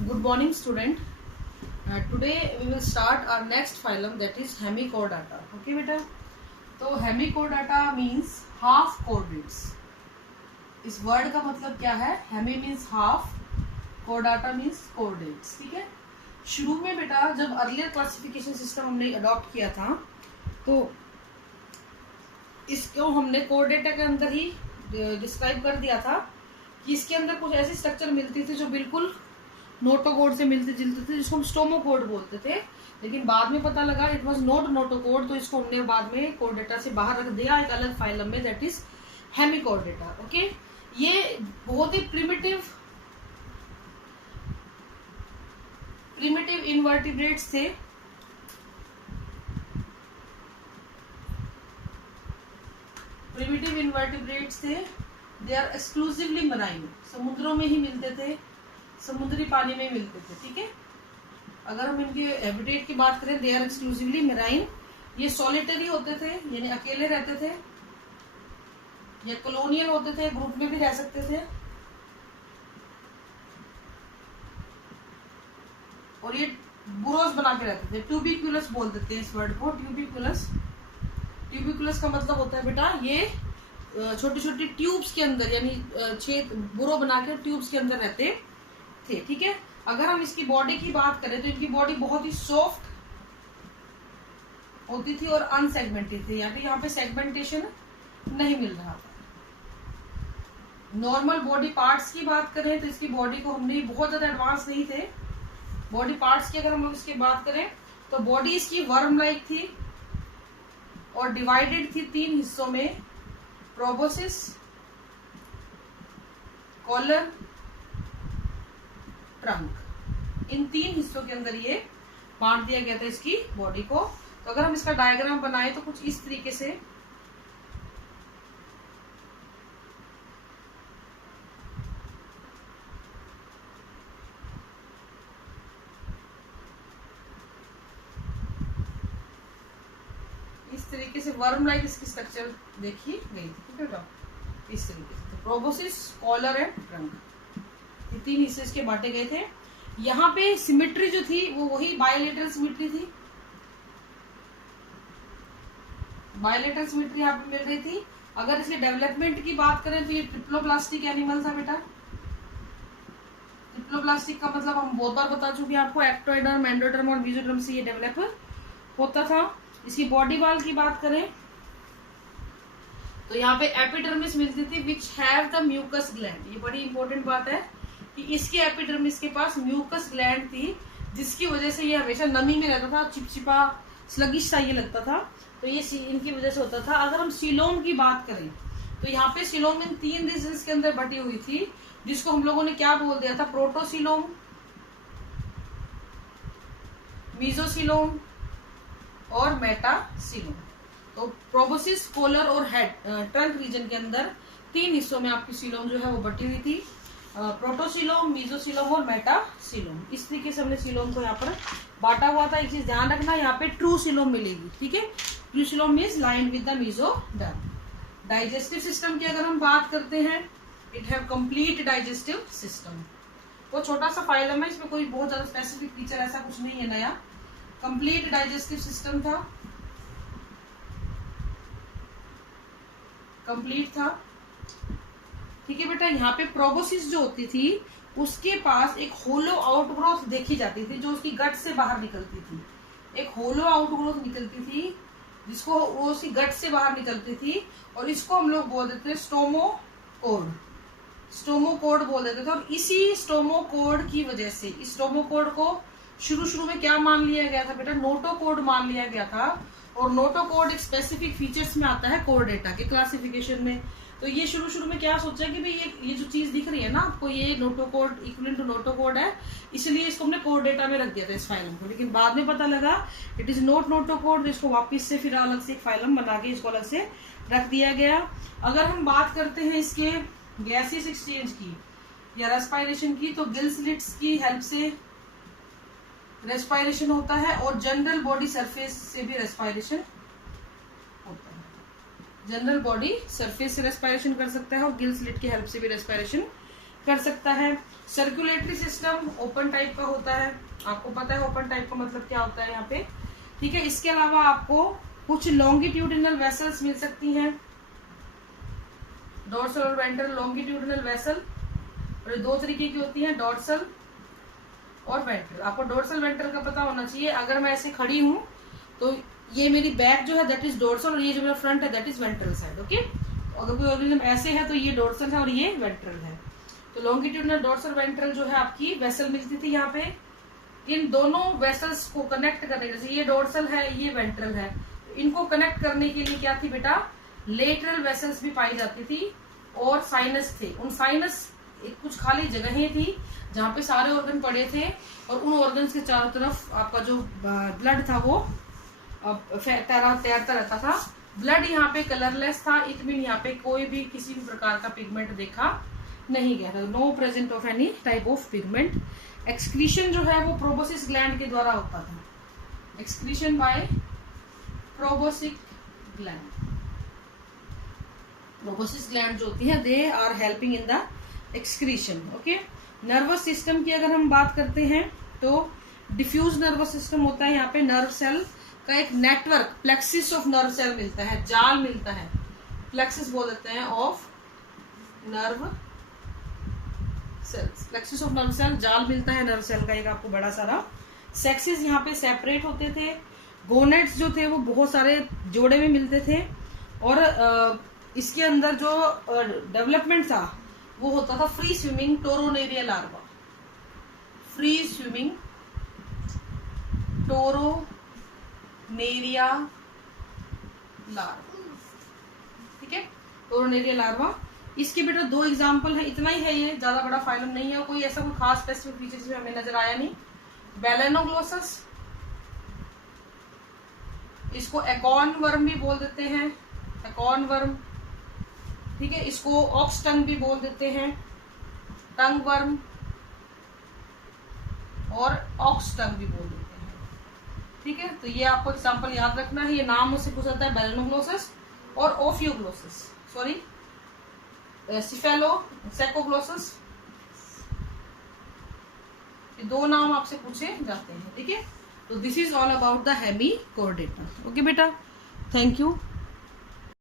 Good morning, student. Today we will start our next phylum, that is Hemichordata. Okay, beta. तो Hemichordata means half chordates. इस word का मतलब क्या है? Hemi means half, chordata means chordates. ठीक है. शुरू में बेटा जब अर्लियर क्लासिफिकेशन सिस्टम हमने अडॉप्ट किया था तो इसको हमने कोर्डेटा के अंदर ही डिस्क्राइब कर दिया था कि इसके अंदर कुछ ऐसी स्ट्रक्चर मिलती थी जो बिल्कुल नोटोकोड से मिलते जुलते थे, जिसको हम स्टोमोकोड बोलते थे। लेकिन बाद में पता लगा इट वाज नॉट नोटोकोड, तो इसको हमने बाद में कोर्डेटा से बाहर रख दिया एक अलग फाइलम में, दैट इज हेमिकोर्डेटा। ओके, ये बहुत ही प्रिमिटिव इनवर्टिब्रेट्स थे। दे आर एक्सक्लूसिवली मराइन, समुद्रों में ही मिलते थे, समुद्री पानी में मिलते थे। ठीक है, अगर हम इनके हैबिटेट की बात करें, दे आर एक्सक्लूसिवली मराइन। ये सॉलिटरी होते थे, यानी अकेले रहते थे, या कॉलोनियल होते थे, ग्रुप में भी रह सकते थे। और ये बुरोस बना के रहते थे। ट्यूबिकुलस बोल देते हैं इस वर्ड को, ट्यूबिकुलस। ट्यूबिकुलस का मतलब होता है बेटा ये छोटी छोटी ट्यूब्स के अंदर, यानी छेद बुरो बना के ट्यूब्स के अंदर रहते थे। ठीक है, अगर हम इसकी बॉडी की बात करें तो इनकी बॉडी बहुत ही सॉफ्ट होती थी और अनसेगमेंटेड थी। यहाँ पे सेगमेंटेशन नहीं मिल रहा था। नॉर्मल बॉडी पार्ट्स की बात करें तो इसकी बॉडी को हमने बहुत ज्यादा एडवांस नहीं थे। बॉडी पार्ट्स की अगर हम लोग इसकी बात करें तो बॉडी इसकी वर्म लाइक थी और डिवाइडेड थी 3 हिस्सों में, प्रोबोसिस, कॉलर, ट्रंक। इन 3 हिस्सों के अंदर ये बांट दिया गया था इसकी बॉडी को। तो अगर हम इसका डायग्राम बनाए तो कुछ इस तरीके से वर्म लाइक इसकी स्ट्रक्चर देखी गई थी। ठीक है बेटा, इस तरीके से प्रोबोसिस, कॉलर एंड ट्रंक, ये 3 हिस्से इसके बांटे गए थे। यहाँ पे सिमेट्री जो थी वो वही बायलेटरल सिमेट्री थी। बायलेटरल सिमेट्री यहाँ पे मिल रही थी। अगर इसके डेवलपमेंट की बात करें तो ये ट्रिप्लोप्लास्टिक एनिमल था बेटा। ट्रिप्लोप्लास्टिक का मतलब हम बहुत बार बता चुके हैं आपको, एक्टोडर्म, एंडोडर्म और मेसोडर्म से ये डेवलप होता था। इसकी बॉडी वाल की बात करें तो यहाँ पे एपिडर्मिस मिलती थी, which have the mucus gland. ये बड़ी इंपॉर्टेंट बात है कि इसके एपिडर्मिस के पास म्यूकस ग्लैंड थी, जिसकी वजह से ये हमेशा नमी में रहता था, चिपचिपा स्लगिश सा ये लगता था। तो ये इनकी वजह से होता था। अगर हम सीलोम की बात करें तो यहाँ पे सीलोम इन 3 रीजन्स के अंदर बटी हुई थी, जिसको हम लोगों ने क्या बोल दिया था, प्रोटोसीलोम, मीजोसीलोम और मेटासीलोम। तो प्रोबोसिस, कोलर और हेड, ट्रंक रीजन के अंदर 3 हिस्सों में आपकी सीलोम जो है वो बटी हुई थी, प्रोटोसीलोम, मीजोसीलोम और मेटासीलोम। इस तरीके से हमने सीलोम को यहाँ पर बांटा हुआ था। एक चीज ध्यान रखना, यहाँ पे ट्रू सीलोम मिलेगी। ठीक है, true coelom means lined with the mesoderm. Digestive system की अगर हम बात करते हैं, it have complete digestive system. वो छोटा सा फाइलम है, इसमें कोई बहुत ज्यादा स्पेसिफिक फीचर ऐसा कुछ नहीं है नया। कंप्लीट डाइजेस्टिव सिस्टम था, कंप्लीट था। ठीक है बेटा, यहाँ पे प्रोबोसिस जो होती थी उसके पास एक होलो आउटग्रोथ देखी जाती थी, जो उसकी गट से बाहर निकलती थी। एक होलो आउटग्रोथ निकलती थी जिसको वो उसकी गट से बाहर निकलती थी, और इसको हम लोग बोल देते थे स्टोमोकोड। स्टोमोकोड बोल देते थे। और इसी स्टोमोकोड की वजह से इस स्टोमोकोड को शुरू में क्या मान लिया गया था बेटा, नोटोकोड मान लिया गया था। और नोटोकोड एक स्पेसिफिक फीचर्स में आता है कोर्डेटा के क्लासिफिकेशन में। तो ये शुरू में क्या सोचा कि भाई ये जो चीज दिख रही है ना आपको, ये नोटोकोड इक्विवेलेंट टू नोटोकोड है, इसलिए इसको हमने कोर्डेटा में रख दिया था इस फाइलम को। लेकिन बाद में पता लगा इट इज नॉट नोटोकोड, इसको वापस से फिर अलग से एक फाइलम बना के इसको अलग से रख दिया गया। अगर हम बात करते हैं इसके गैसियस एक्सचेंज की या रेस्पायरेशन की, तो गिल स्लिट्स की हेल्प से रेस्पायरेशन होता है, और जनरल बॉडी सरफेस से भी रेस्पायरेशन होता है। जनरल बॉडी सरफेस से रेस्पायरेशन कर सकता है और गिल स्लिट की हेल्प से भी रेस्पायरेशन कर सकता है। सर्कुलेटरी सिस्टम ओपन टाइप का होता है, आपको पता है ओपन टाइप का मतलब क्या होता है यहाँ पे, ठीक है। इसके अलावा आपको कुछ लॉन्गिट्यूडिनल वेसल्स मिल सकती हैं, डोर्सल और वेंट्रल लॉन्गिट्यूडिनल वेसल, और दो तरीके की होती हैं, डोर्सल और वेंट्रल। आपको डोर्सल वेंट्रल का पता होना चाहिए। अगर मैं ऐसे खड़ी हूं तो ये मेरी बैक जो है दैट इज डोर्सल, और ये जो मेरा फ्रंट है that is ventral side, okay. अगर कोई ऑर्गेनिज्म ऐसे है तो ये डोर्सल है और ये वेंट्रल है। तो लॉन्गिट्यूडिनल डोर्सल वेंट्रल जो है आपकी वेसल मिलती थी यहाँ पे। इन दोनों वेसल्स को कनेक्ट करने के लिए, ये डोर्सल है ये वेंट्रल है, इनको कनेक्ट करने के लिए क्या थी बेटा, लेटरल वेसल्स भी पाई जाती थी और साइनस थे। उन साइनस कुछ खाली जगहें थी जहाँ पे सारे ऑर्गन पड़े थे, और उन ऑर्गन्स के चारों तरफ आपका जो ब्लड था वो तैरता रहता था। ब्लड यहाँ पे कलरलेस था, इट मीन यहाँ पे कोई भी किसी भी प्रकार का पिगमेंट देखा नहीं गया था, no present of any type of pigment. Excretion जो है वो प्रोबोसिस ग्लैंड के द्वारा होता था, excretion by proboscis gland. Proboscis gland जो होती है they are helping in the excretion, okay. Nervous system की अगर हम बात करते हैं तो डिफ्यूज नर्वस सिस्टम होता है। यहाँ पे नर्व सेल का एक network, plexus of nerve cell मिलता है, जाल मिलता है, प्लेक्सिस बोल देते हैं of nerve cells, plexus of nerve cell, जाल मिलता है नर्व सेल का एक आपको बड़ा सारा। सेक्सेस यहाँ पे सेपरेट होते थे, गोनेट्स जो थे वो बहुत सारे जोड़े में मिलते थे, और इसके अंदर जो डेवलपमेंट था वो होता था free swimming tornaria larva, free swimming tornaria larva, ठीक है, टोरोनेरिया लार्वा। इसके बेटा दो एग्जाम्पल है, इतना ही है, ये ज्यादा बड़ा फाइलम नहीं है, कोई ऐसा कोई खास स्पेसिफिक फीचर्स भी हमें नजर आया नहीं। बेलेनोग्लोसस, इसको एकॉर्न वर्म भी बोल देते हैं, एकॉर्न वर्म, ठीक है। इसको ऑक्स टंग भी बोल देते हैं, टंग वर्म, और ऑक्स टंग भी बोल देते हैं, ठीक है। तो ये आपको एग्जांपल याद रखना है, ये नाम उससे पूछा जाता है, बेलेनोग्लोसस और ओफियोग्लोसस, सॉरी सेकोग्लोसस, ये दो नाम आपसे पूछे जाते हैं, ठीक है। तो this is all about the Hemichordata, okay बेटा, थैंक यू।